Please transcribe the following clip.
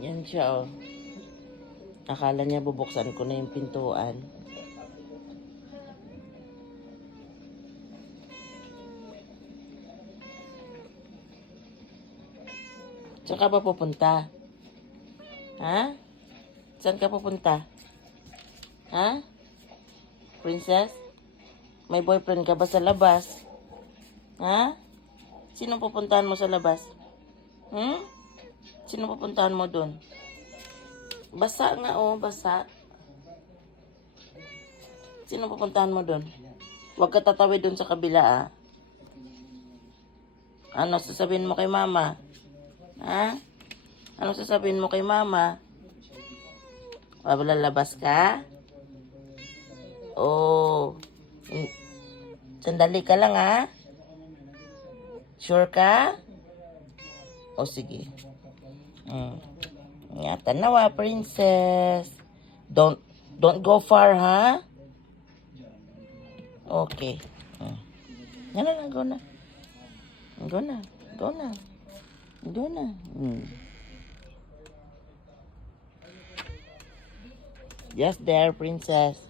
Yan siya, oh. Akala niya bubuksan ko na yung pintuan. Saan ka ba pupunta? Ha? Saan ka pupunta? Ha? Princess? May boyfriend ka ba sa labas? Ha? Sino pupuntahan mo sa labas? Sino pupuntahan mo dun? Basa nga, oh, basa. Sino pupuntahan mo dun? Huwag ka tatawid dun sa kabila, ah. Ano sasabihin mo kay mama? Ha? Ano sasabihin mo kay mama? Lalabas ka? Oh. Sandali ka lang, ha? Sure ka? O, sige. Ingatan na, princess. Don't go far, ha? Okay. Yan na lang, go na. Go na. Go na. Go na. Yes, there, princess.